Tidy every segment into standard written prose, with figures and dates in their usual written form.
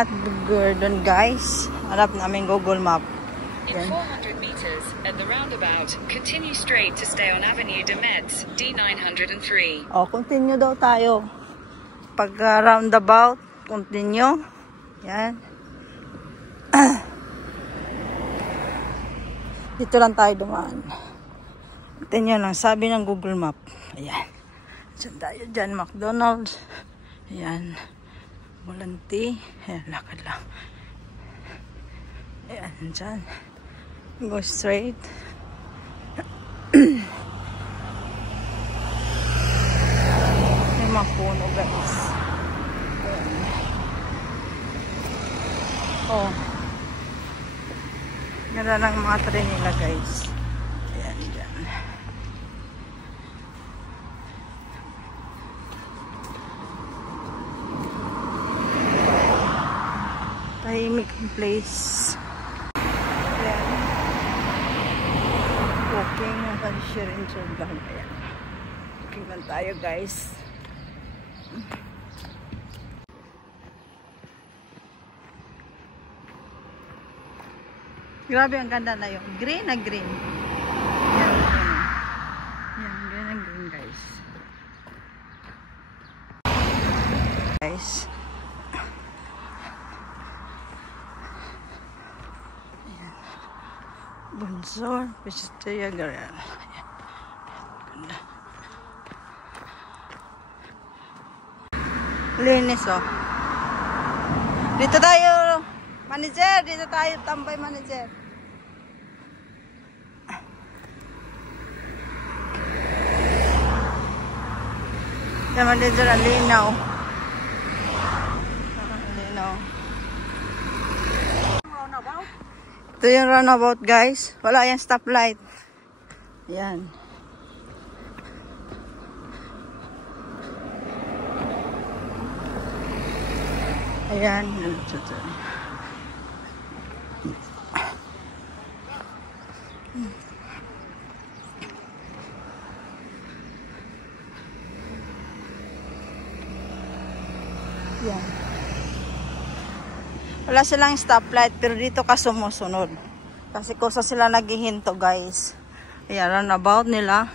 At Gordon guys, harap namin Google Map. In 400 meters at the roundabout, continue straight to stay on Avenue de Metz, D903. Oh, continue daw tayo. Pag roundabout, continue. Yan. Dito lang tayo dumaan. Continue lang, sabi ng Google Map. Ayan. Diyan tayo dyan, McDonald's. Ayan. Bulanti. Ayan, lakad lang. Ayan, dyan. Go straight. May mga puno guys. Ayan. Oh. Ganda ng mga tren nila guys. Ayan, dyan. Tahimik ang place. Ayan. Walking ang residential vlog. Ayan. Walking lang tayo guys. Grabe ang ganda na yun. Green na green. Ayan, green na green guys. Guys. Bonsor, Pisteria Garel. Linis oh. Dito tayo, manager. Dito tayo, tambay manager. Yan manager, ang linaw. Linaw. Ito yung runabout guys. Wala yung stoplight. Ayan. Ayan. Ayan. Wala silang stoplight pero dito ka sumusunod. Kasi kusa sila naghihinto guys. Ayan, runabout nila.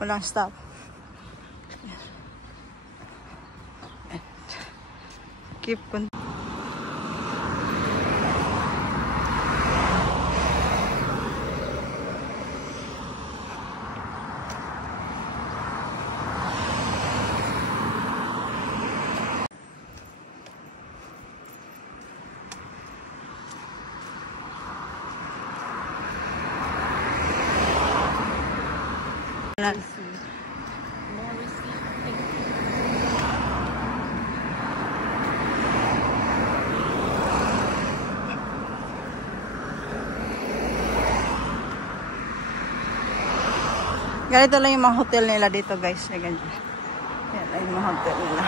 Walang stop. Keep on. Ganito lang yung mga hotel nila dito guys. Ganyan. Yan lang yung mga hotel nila.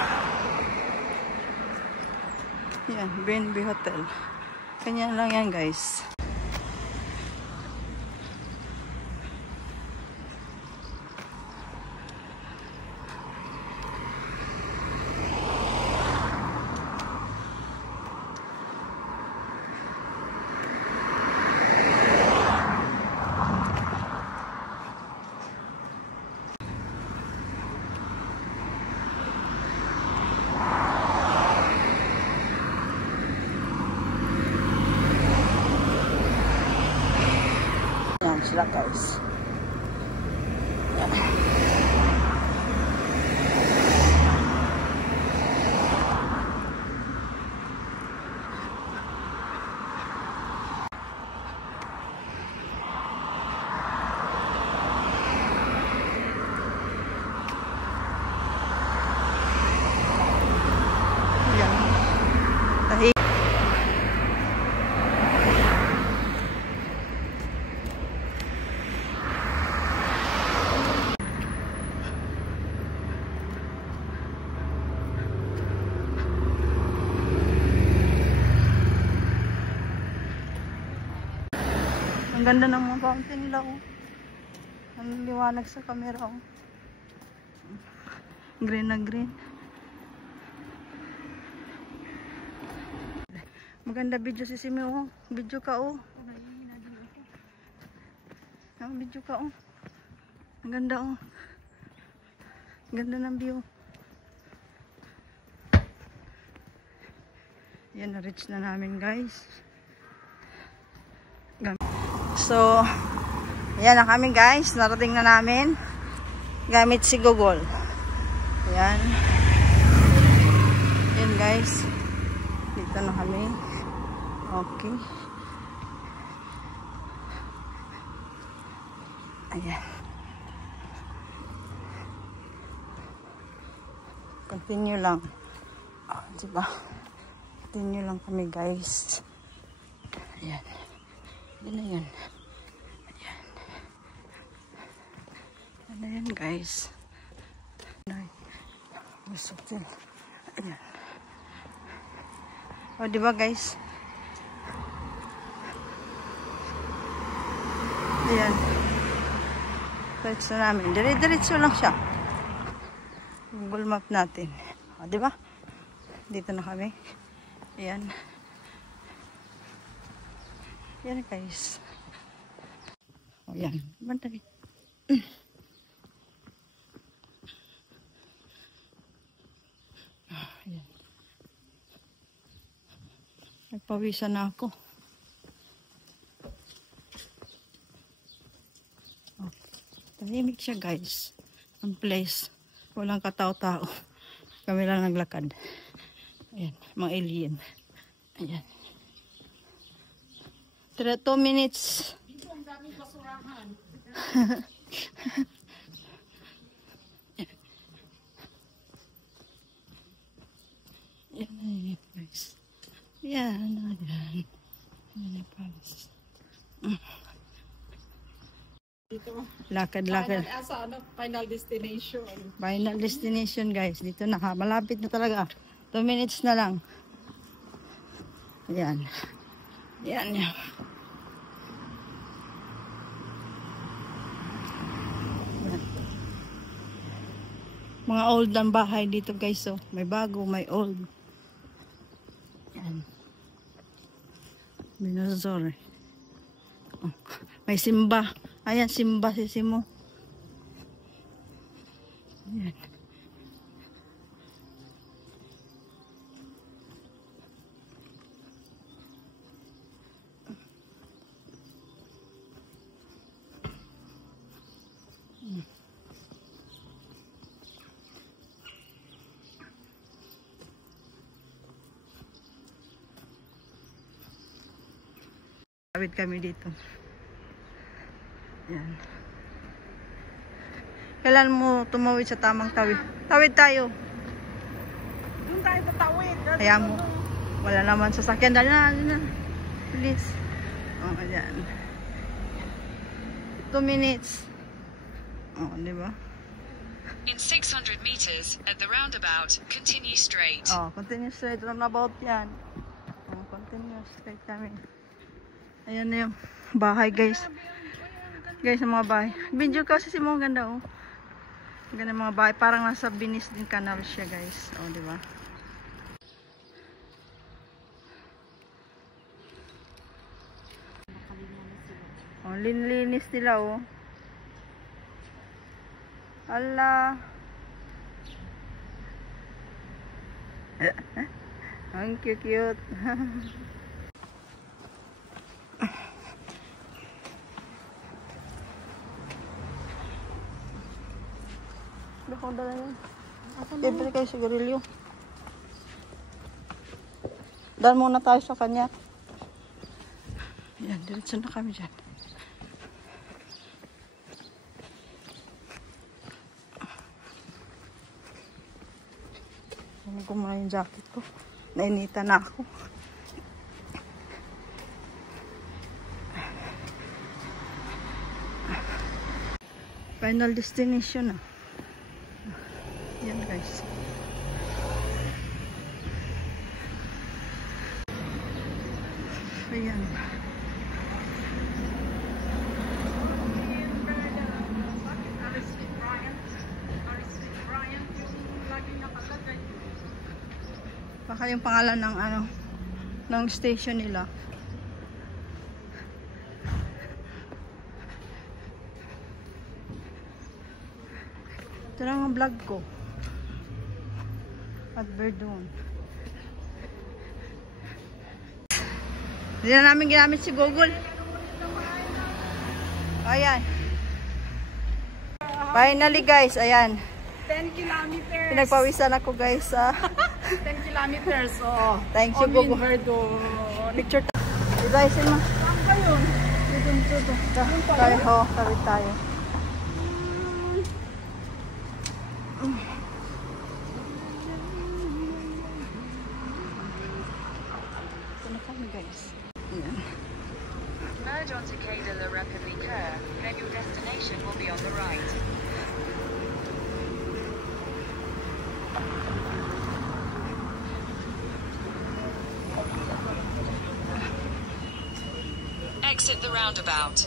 Yan, B&B Hotel. Ganyan lang yan guys. Sila guys. Ang ganda ng mga fountain nila oh. Ang liwanag sa camera oh. Green na green. Maganda video si Simi, oh. Video ka, oh. Video ka, oh. Ang ganda, oh. Ang ganda ng view. Yan, na-reach na namin, guys. So, yan na kami, guys. Narating na namin. Gamit si Google. Yan. Yan, guys. Dito na kami. Okay. Ayan. Continue lang. Oh, diba? Continue lang kami, guys. Ayan. Yan na yun. Ayan. Yan na yun, guys. Hotel. Ayan. O, diba, guys? Ayan. Diretso namin. Diretso lang siya. Google Map natin. O, diba? Dito na kami. Ayan. Ayan, guys. O, ayan. Bantay. Ayan. Nagpawisan na ako. Oh, tahimik siya, guys. Ang place. Walang katao-tao. Kami lang naglakad. Ayan, mga alien. Ayan. 2 minutes. Dito ang daming basurahan. Yan, guys. Yan, yan. Yan, guys. Dito. Lakad-lakad. Final destination. Final destination, guys. Dito na. Malapit na talaga. 2 minutes na lang. Yan. Yan, yan. Mga old ang bahay dito, guys. So, may bago, may old. Yan. Dinosaur. Oh, may simba. Ayan, simba si Simo. Yan. Tawid kami dito. Yan. Kailan mo tumawid sa tamang tawid? Tawid tayo. Doon tayo tatawid. Kaya mo. Wala naman sasakyan. Dali na, dali na. Please. Oh, ayan. 2 minutes. Oh, di ba? In 600 meters, at the roundabout, continue straight. Oh, continue straight. Roundabout yan. Oh, continue straight kami. Ayan na yung bahay, guys. Guys, ang mga bahay. Video kasi si mo, ganda, oh. Ganda mga bahay. Parang nasa Venice din canal siya, guys. Oh, di ba? Oh, linlinis nila, oh. Ala. Ang cute. Bakong dala niya. Libre kayo sigarilyo. Dahil muna tayo sa kanya. Yan, diretso na kami dyan. Ano ko muna yung jacket ko. Nainita na ako. Final destination, ah. Yan, guys. Ayan. Baka yung pangalan ng ano, ng station nila. Ito lang ang vlog ko. At Verdun. Hindi na namin ginamit si Google. Ayan. Finally guys, ayan. 10 kilometers. Pinagpawisan ako guys. 10 kilometers. Oh. Thank you, Google. Verdun. Picture tayo. Guys, ma. Saan ba yun? Dito. Tayo, tawid tayo. Ito na kami guys. Ayan. Merge onto Quai de la République, then your destination will be on the right. Exit the roundabout.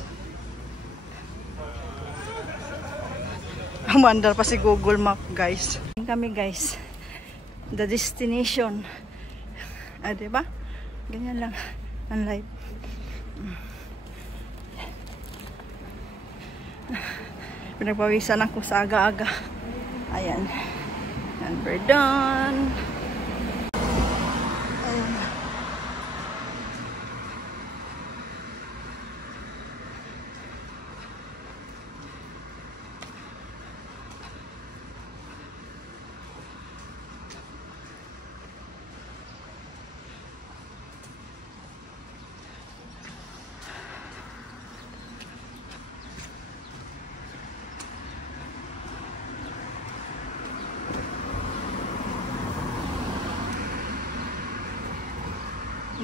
Umandar pa si Google Map guys. Kami guys. The destination. Diba? Ganyan lang. Ang live. Pinagpawisan ako sa aga-aga. Ayan. And we're done. Ayan.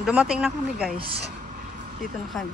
Dumating na kami guys. Dito na kami.